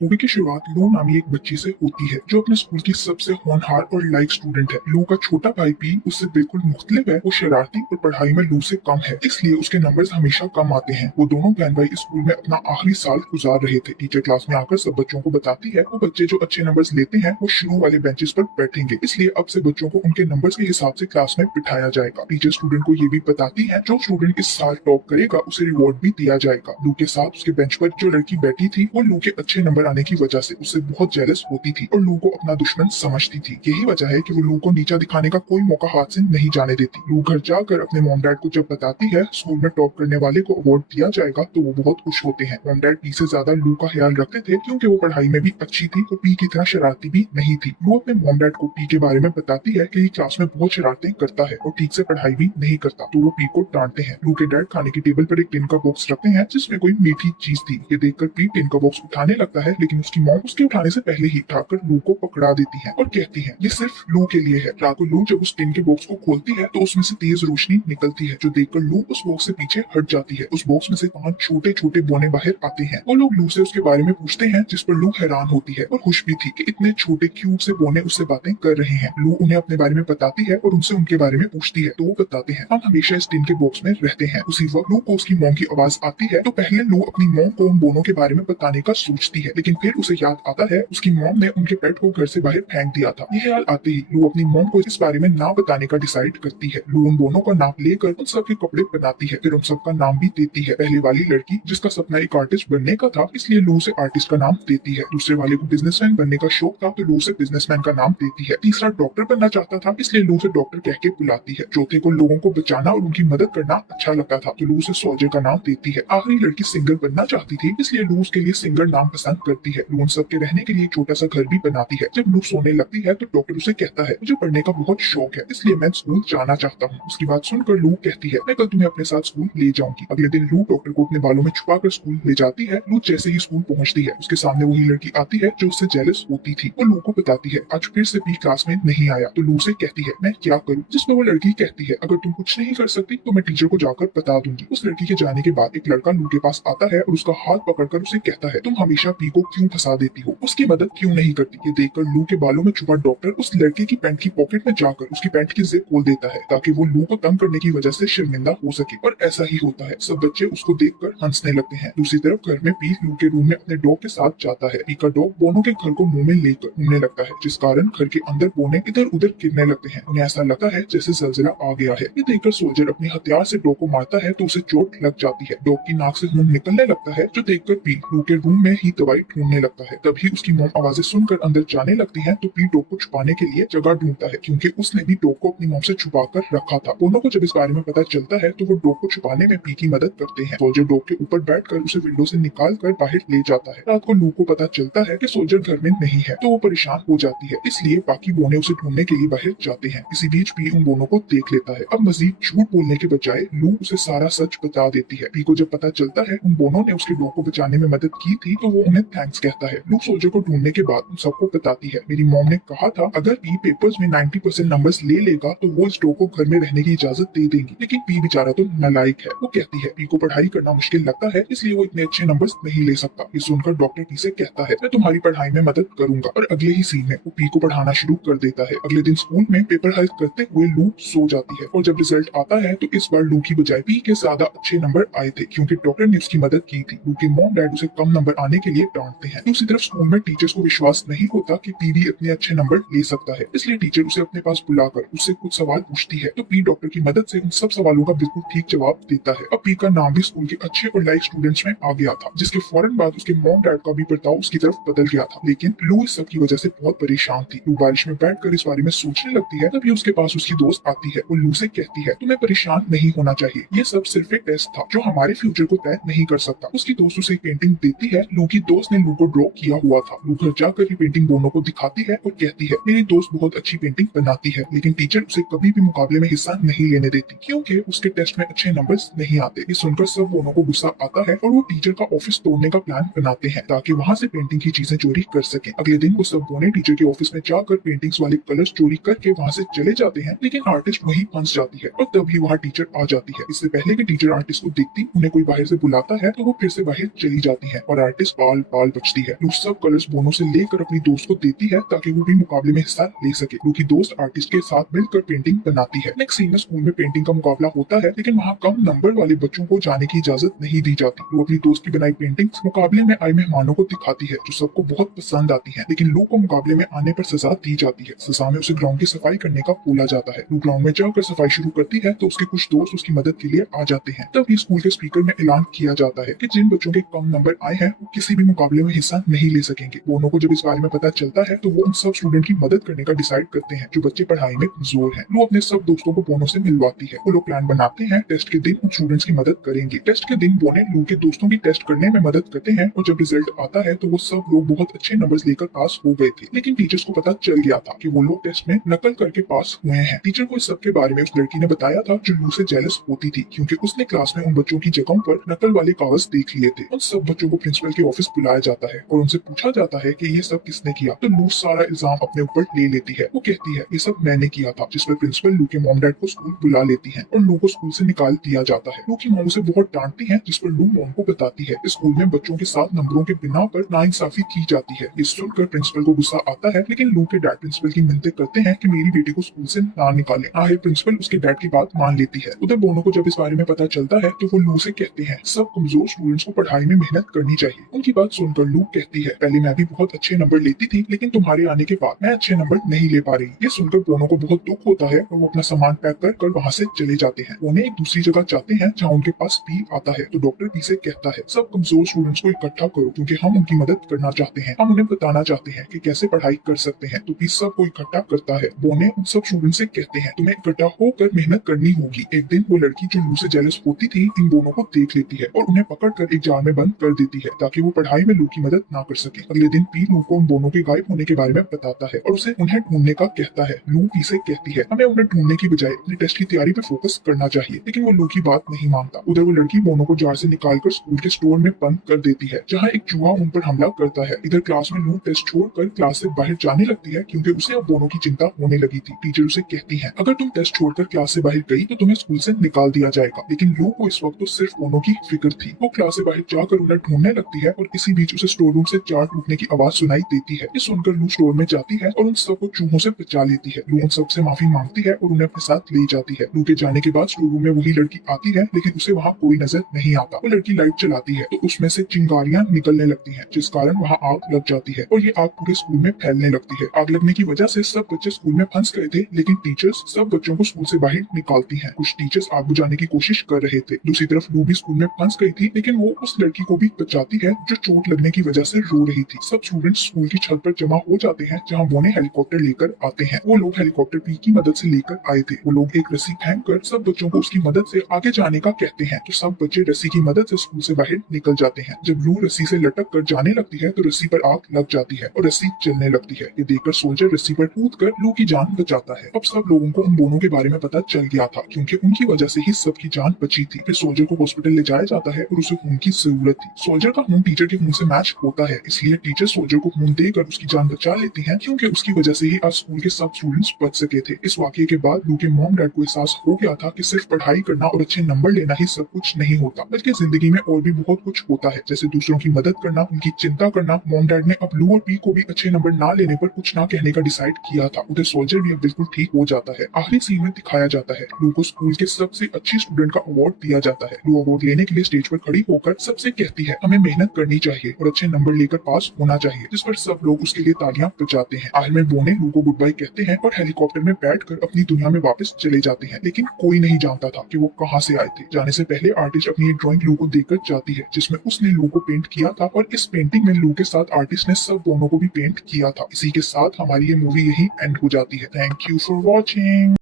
Movie की शुरुआत लू नामी एक बच्ची से होती है जो अपने स्कूल की सबसे होनहार और लाइक स्टूडेंट है। लू का छोटा भाई भी उससे बिल्कुल मुख्तलिफ है। वो शरारती और पढ़ाई में लू से कम है, इसलिए उसके नंबर्स हमेशा कम आते हैं। वो दोनों बहन भाई स्कूल में अपना आखिरी साल गुजार रहे थे। टीचर क्लास में आकर सब बच्चों को बताती है वो बच्चे जो अच्छे नंबर्स लेते हैं वो शुरू वाले बेंचेस पर बैठेंगे, इसलिए अब से बच्चों को उनके नंबर्स के हिसाब से क्लास में बिठाया जाएगा। टीचर स्टूडेंट को ये भी बताती है जो स्टूडेंट इस साल टॉप करेगा उसे रिवॉर्ड भी दिया जाएगा। लू के साथ उसके बेंच पर जो लड़की बैठी थी वो लू के अच्छे नंबर आने की वजह से उससे बहुत जेलस होती थी और लू को अपना दुश्मन समझती थी। यही वजह है कि वो लू को नीचा दिखाने का कोई मौका हाथ से नहीं जाने देती। लू घर जाकर अपने मॉम डैड को जब बताती है स्कूल में टॉप करने वाले को अवार्ड दिया जाएगा तो वो बहुत खुश होते हैं। मॉम डैड पी से ज्यादा लू का ख्याल रखते थे क्योंकि वो पढ़ाई में भी अच्छी थी और पी की तरह शरारती भी नहीं थी। लू अपने मॉम डैड को पी के बारे में बताती है कि ये क्लास में बहुत शरारतें करता है और ठीक से पढ़ाई भी नहीं करता, तो वो पी को डांटते हैं। लू के डैड खाने की टेबल पर एक टिन का बॉक्स रखते हैं जिसमें कोई मीठी चीज थी। ये देखकर पी टिन का बॉक्स उठाने लगता है, लेकिन उसकी मॉम उसके उठाने से पहले ही उठाकर लू को पकड़ा देती है और कहती है ये सिर्फ लू के लिए है। रात को लू जब उस टिन के बॉक्स को खोलती है तो उसमें से तेज रोशनी निकलती है, जो देखकर लू उस बॉक्स से पीछे हट जाती है। उस बॉक्स में से 5 छोटे छोटे बोने बाहर आते हैं। वो लोग लू से उसके बारे में पूछते हैं, जिस पर लू हैरान होती है और खुश भी थी कि इतने छोटे क्यूट से बोने उससे बातें कर रहे हैं। लू उन्हें अपने बारे में बताती है और उनसे उनके बारे में पूछती है, तो वो बताते हैं हम हमेशा इस टिन के बॉक्स में रहते हैं। उसी वक्त लू को उसकी मॉम की आवाज आती है, तो पहले लू अपनी मॉम को उन बोनों के बारे में बताने का सोचती है, लेकिन फिर उसे याद आता है उसकी मॉम ने उनके पेट को घर से बाहर फेंक दिया था। यह ख्याल आते ही लू अपनी मॉम को इस बारे में ना बताने का डिसाइड करती है। लू उन बोनों का नाम लेकर उन सबके कपड़े बनाती है, फिर उन सबका नाम भी देती है। पहले वाली लड़की जिसका सपना एक आर्टिस्ट बनने का था, इसलिए लू से आर्टिस्ट का नाम देती है। दूसरे वाले को बिजनेसमैन बनने का शौक था, तो लू से बिजनेसमैन का नाम देती है। तीसरा डॉक्टर बनना चाहता था, इसलिए लू से डॉक्टर कह के बुलाती है। चौथे को लोगों को बचाना और उनकी मदद करना अच्छा लगता था, तो लू से सोल्जर का नाम देती है। आखिरी लड़की सिंगर बनना चाहती थी, इसलिए लू उसके लिए सिंगर नाम पसंद करती है। लू उन सबके रहने के लिए एक छोटा सा घर भी बनाती है। जब लू सोने लगती है तो डॉक्टर उसे कहता है मुझे पढ़ने का बहुत शौक है, इसलिए मैं स्कूल जाना चाहता हूँ। उसकी बात सुनकर लू कहती है मैं कल तुम्हें अपने साथ स्कूल ले जाऊंगी। अगले दिन लू डॉक्टर को अपने बालों में छुपाकर स्कूल ले जाती है। लू जैसे ही स्कूल पहुंचती है उसके सामने वही लड़की आती है जो उससे जेलस होती थी। वो लू को बताती है आज फिर से पी क्लास में नहीं आया, तो लू से कहती है मैं क्या करूँ, जिस पर वो लड़की कहती है अगर तुम कुछ नहीं कर सकती तो मैं टीचर को जाकर बता दूंगी। उस लड़की के जाने के बाद एक लड़का लू के पास आता है और उसका हाथ पकड़कर उसे कहता है तुम हमेशा पी को क्यों फंसा देती हो, उसकी मदद क्यों नहीं करती। ये देखकर लू के बालों में छुपा डॉक्टर उस लड़के की पैंट की पॉकेट में जाकर उसकी पैंट की जिप खोल देता है ताकि वो लू को तंग करने की वजह से शर्मिंदा हो सके, और ऐसा ही होता है। सब बच्चे उसको देखकर हंसने लगते हैं। दूसरी तरफ घर में पी लू के रूम में अपने डॉग के साथ जाता है। पी का डॉग बोनों के घर को मुंह में लेकर घूमने लगता है, जिस कारण घर के अंदर बोने इधर उधर गिरने लगते हैं। उन्हें ऐसा लगता है जैसे जलजिला आ गया है। ये देखकर सोल्जर अपने हथियार से डॉग को मारता है तो उसे चोट लग जाती है। डॉग की नाक से खून निकलने लगता है, जो देखकर पी लू के रूम में ही दवाई ढूंढने लगता है। तभी उसकी मॉम आवाजें सुनकर अंदर जाने लगती है, तो पी डॉग को छुपाने के लिए जगह ढूंढता है क्योंकि उसने भी डॉग को अपनी मॉम से छुपा कर रखा था। दोनों को जब इस बारे में पता चलता है तो वो डॉग को छुपाने में पी की मदद करते हैं। सोल्जर डॉग के ऊपर बैठकर उसे विंडो से निकाल कर बाहर ले जाता है। रात को लू को पता चलता है कि सोल्जर घर में नहीं है, तो वो परेशान हो जाती है, इसलिए बाकी बोने उसे ढूंढने के लिए बाहर जाते हैं। इसी बीच पी उन बोनों को देख लेता है। अब मजीद झूठ बोलने के बजाय लू उसे सारा सच बता देती है। पी को जब पता चलता है उन बोनों ने उसके डॉग को बचाने में मदद की थी, तो वो उन्हें थैंक्स कहता है। लू सोल्जर को ढूंढने के बाद उन सबको बताती है मेरी मॉम ने कहा था अगर पी पेपर्स में 90% नंबर्स ले लेगा तो वो इस डॉग को घर में रहने की इजाजत दे देंगी, लेकिन पी बेचारा तो नालायक है। वो कहती है पी को पढ़ाई करना मुश्किल लगता है, इसलिए वो इतने अच्छे नंबर्स नहीं ले सकता। ये सुनकर डॉक्टर पी से कहता है मैं तुम्हारी पढ़ाई में मदद करूंगा, और अगले ही सीन में वो पी को पढ़ाना शुरू कर देता है। अगले दिन स्कूल में पेपर हल करते हुए लू सो जाती है, और जब रिजल्ट आता है तो इस बार लू की बजाय पी के ज्यादा अच्छे नंबर आए थे क्योंकि डॉक्टर ने उसकी मदद की थी। लू के मॉम डैड उसे कम नंबर आने के लिए डांटते हैं। दूसरी तरफ स्कूल में टीचर्स को विश्वास नहीं होता कि पी भी इतने अच्छे नंबर ले सकता है, इसलिए टीचर उसे अपने पास बुलाकर उससे कुछ सवाल पूछती है, तो पी डॉक्टर की मदद से उन सब सवालों का बिल्कुल ठीक जवाब देता है। अब पी का नाम भी स्कूल के अच्छे और लाइक स्टूडेंट्स में आ गया था, जिसके फौरन बाद उसके मॉम डैड का भी बर्ताव उसकी तरफ बदल गया था। लेकिन लू इस सब की वजह से बहुत परेशान थी। लू बारिश में बैठकर इस बारे में सोचने लगती है, तभी उसके पास उसकी दोस्त आती है और लू से कहती है तुम्हें परेशान नहीं होना चाहिए, ये सब सिर्फ एक टेस्ट था जो हमारे फ्यूचर को तय नहीं कर सकता। उसकी दोस्त उसे एक पेंटिंग देती है। लू की दोस्त ने लू को ड्रॉ किया हुआ था। लू घर जाकर ये पेंटिंग दोनों को दिखाती है और कहती है मेरी दोस्त बहुत अच्छी पेंटिंग बनाती है, लेकिन टीचर उसे कभी भी मुकाबले में हिस्सा नहीं लेने देती क्योंकि उसके टेस्ट में अच्छे नंबर्स नहीं आते। ये सुनकर सब दोनों को गुस्सा आता है और वो टीचर का ऑफिस तोड़ने का प्लान बनाते हैं ताकि वहाँ से पेंटिंग की चीजें चोरी कर सके। अगले दिन वो सब दोनों टीचर के ऑफिस में जाकर पेंटिंग्स वाले कलर्स चोरी करके वहाँ से चले जाते हैं, लेकिन आर्टिस्ट वहीं फंस जाती है और तभी वहाँ टीचर आ जाती है। इससे पहले कि टीचर आर्टिस्ट को देखती उन्हें कोई बाहर से बुलाता है, तो वो फिर से बाहर चली जाती है और आर्टिस्ट बाल बाल फिलहाल बचती है। लू सब कलर्स बोनो से लेकर अपनी दोस्त को देती है ताकि वो भी मुकाबले में हिस्सा ले सके। लू की दोस्त आर्टिस्ट के साथ मिलकर पेंटिंग बनाती है। नेक्स्ट सीन में स्कूल में पेंटिंग का मुकाबला होता है, लेकिन वहाँ कम नंबर वाले बच्चों को जाने की इजाजत नहीं दी जाती। लू अपनी दोस्त की बनाई पेंटिंग्स मुकाबले में आए मेहमानों को दिखाती है, जो सबको बहुत पसंद आती है। लेकिन लू को मुकाबले में आने पर सजा दी जाती है। सजा में उसे ग्राउंड की सफाई करने का बोला जाता है। लू ग्राउंड में जाकर सफाई शुरू करती है तो उसके कुछ दोस्त उसकी मदद के लिए आ जाते हैं। तभी स्कूल के स्पीकर में ऐलान किया जाता है कि जिन बच्चों के कम नंबर आए हैं वो किसी भी मुकाबले में हिस्सा नहीं ले सकेंगे। बोनो को जब इस बारे में पता चलता है तो वो उन सब स्टूडेंट की मदद करने का डिसाइड करते हैं जो बच्चे पढ़ाई में कमजोर हैं। लू अपने सब दोस्तों को बोनो से मिलवाती है। वो लोग प्लान बनाते हैं टेस्ट के दिन उन स्टूडेंट्स की मदद करेंगे। टेस्ट के दिन बोने लू के दोस्तों की टेस्ट करने में मदद करते हैं और जब रिजल्ट आता है तो वो सब लोग बहुत अच्छे नंबर्स लेकर पास हो गए थे। लेकिन टीचर्स को पता चल गया था कि वो लोग टेस्ट में नकल करके पास हुए हैं। टीचर को इस सब के बारे में उस लड़की ने बताया था जो लू से जेलस होती थी, क्योंकि उसने क्लास में उन बच्चों की जगहों पर नकल वाले कागज देख लिए थे। उन सब बच्चों को प्रिंसिपल के ऑफिस बुलाया जाता है और उनसे पूछा जाता है कि ये सब किसने किया। तो लू सारा इल्जाम अपने ऊपर ले लेती है। वो कहती है ये सब मैंने किया था, जिस पर प्रिंसिपल लू के मॉम डैड को स्कूल बुला लेती है और लू को स्कूल से निकाल दिया जाता है। लू की मॉम उसे बहुत डांटती है, जिस पर लू मॉम को बताती है स्कूल में बच्चों के साथ नंबरों के बिना पर नाइंसाफी की जाती है। ये सुनकर प्रिंसिपल को गुस्सा आता है, लेकिन लू के डैड प्रिंसिपल की मिन्नतें करते हैं कि मेरी बेटी को स्कूल से ना निकाले। आखिर प्रिंसिपल उसके डैड की बात मान लेती है। उधर बोनो को जब इस बारे में पता चलता है तो वो लू से कहते हैं सब कमजोर स्टूडेंट्स को पढ़ाई में मेहनत करनी चाहिए। उनकी बात सुनकर लू कहती है पहले मैं भी बहुत अच्छे नंबर लेती थी, लेकिन तुम्हारे आने के बाद मैं अच्छे नंबर नहीं ले पा रही। ये सुनकर बोनो को बहुत दुख होता है और वो अपना सामान पैक कर वहाँ से चले जाते हैं। बोने एक दूसरी जगह जाते हैं जहाँ उनके पास पी आता है। तो डॉक्टर पी से कहता है सब कमजोर स्टूडेंट्स को इकट्ठा करो, क्योंकि हम उनकी मदद करना चाहते हैं। हम उन्हें बताना चाहते हैं कि कैसे पढ़ाई कर सकते हैं। तो पी सबको इकट्ठा करता है। बोने उन सब स्टूडेंट से कहते हैं तुम्हें इकट्ठा होकर मेहनत करनी होगी। एक दिन वो लड़की जो लू से जेलस होती थी इन दोनों को देख लेती है और उन्हें पकड़कर एक जार में बंद कर देती है ताकि वो पढ़ाई में लू की मदद ना कर सके। अगले दिन पी लू को उन दोनों के गायब होने के बारे में बताता है और उसे उन्हें ढूंढने का कहता है। लू पी से कहती है हमें उन्हें ढूंढने की बजाय अपनी टेस्ट की तैयारी पे फोकस करना चाहिए, लेकिन वो लू की बात नहीं मानता। उधर वो लड़की बोनो को जार से निकालकर स्कूल के स्टोर में बंद कर देती है, जहाँ एक चूहा उन पर हमला करता है। इधर क्लास में लू टेस्ट छोड़कर क्लास से बाहर जाने लगती है, क्योंकि उसे अब बोनो की चिंता होने लगी थी। टीचर उसे कहती है अगर तुम टेस्ट छोड़कर क्लास से बाहर गई तो तुम्हें स्कूल से निकाल दिया जाएगा। लेकिन लू को इस वक्त तो सिर्फ बोनो की फिक्र थी। वो क्लास से बाहर जाकर उन्हें ढूंढने लगती है और इसी बीच उसे स्टोर रूम से जार टूटने की आवाज सुनाई देती है। ये सुनकर लू स्टोर में जाती है और उन सबको चूहों से बचा लेती है। लू उन सबसे माफी मांगती है और उन्हें अपने साथ ले जाती है। लू के जाने के बाद स्टोर रूम में वही लड़की आती है, लेकिन उसे वहाँ कोई नजर नहीं आता। वो लड़की लाइट चलाती है तो उसमें से चिंगारियां निकलने लगती हैं, जिस कारण वहाँ आग लग जाती है और ये आग पूरे स्कूल में फैलने लगती है। आग लगने की वजह से सब बच्चे स्कूल में फंस गए थे, लेकिन टीचर्स सब बच्चों को स्कूल से बाहर निकालती हैं। कुछ टीचर्स आग बुझाने की कोशिश कर रहे थे। दूसरी तरफ लू भी स्कूल में फंस गई थी, लेकिन वो उस लड़की को भी बचाती है जो चोट लगने की वजह से रो रही थी। सब स्टूडेंट्स स्कूल की छत पर जमा हो जाते हैं, जहाँ बोने हेलीकॉप्टर लेकर आते हैं। वो लोग हेलीकॉप्टर पी की मदद से लेकर आए थे। वो लोग एक रस्सी फेंक कर सब बच्चों को उसकी मदद से आगे जाने का कहते हैं, तो सब बच्चे रस्सी की मदद से स्कूल से बाहर निकल जाते हैं। जब लू रस्सी से लटक कर जाने लगती है तो रस्सी पर आग लग जाती है और रस्सी जलने लगती है। ये देखकर सोल्जर रस्सी पर कूद कर लू की जान बचाता है। अब सब लोगों को उन दोनों के बारे में पता चल गया था, क्योंकि उनकी वजह से ही सबकी जान बची थी। फिर सोल्जर को हॉस्पिटल ले जाया जाता है और उसे खून की जरूरत थी। सोल्जर का खून टीचर के खून से मैच होता है, इसलिए टीचर सोल्जर को खून देकर उसकी जान बचा लेती है, क्योंकि उसकी वजह से ही आज स्कूल के सब स्टूडेंट्स बच सके थे। इस वाकये के बाद लू के मॉम डैड को एहसास हो गया था कि सिर्फ पढ़ाई करना और अच्छे नंबर लेना ही सब कुछ नहीं होता, बल्कि जिंदगी में और भी बहुत कुछ होता है, जैसे दूसरों की मदद करना, उनकी चिंता करना। मॉम डैड ने अब लू और पी को भी अच्छे नंबर ना लेने पर कुछ ना कहने का डिसाइड किया था। उधर सोल्जर भी अब बिल्कुल ठीक हो जाता है। आखिरी सीन में दिखाया जाता है लू को स्कूल के सबसे अच्छी स्टूडेंट का अवार्ड दिया जाता है। लू अवार्ड लेने के लिए स्टेज पर खड़ी होकर सबसे कहती है हमें मेहनत करनी चाहिए और अच्छे नंबर लेकर पास होना चाहिए, जिस पर सब लोग उसके लिए तालियां बजाते हैं। आखिर में बोने लू को गुड बाय कहते हैं और हेलीकॉप्टर में बैठकर अपनी दुनिया में वापस चले जाते हैं। लेकिन कोई नहीं जानता था कि वो कहाँ से आए थे। जाने से पहले आर्टिस्ट अपनी एक ड्राइंग लू को देकर जाती है, जिसमें उसने लू को पेंट किया था और इस पेंटिंग में लू के साथ आर्टिस्ट ने सब दोनों को भी पेंट किया था। इसी के साथ हमारी ये मूवी यही एंड हो जाती है। Thank you for watching.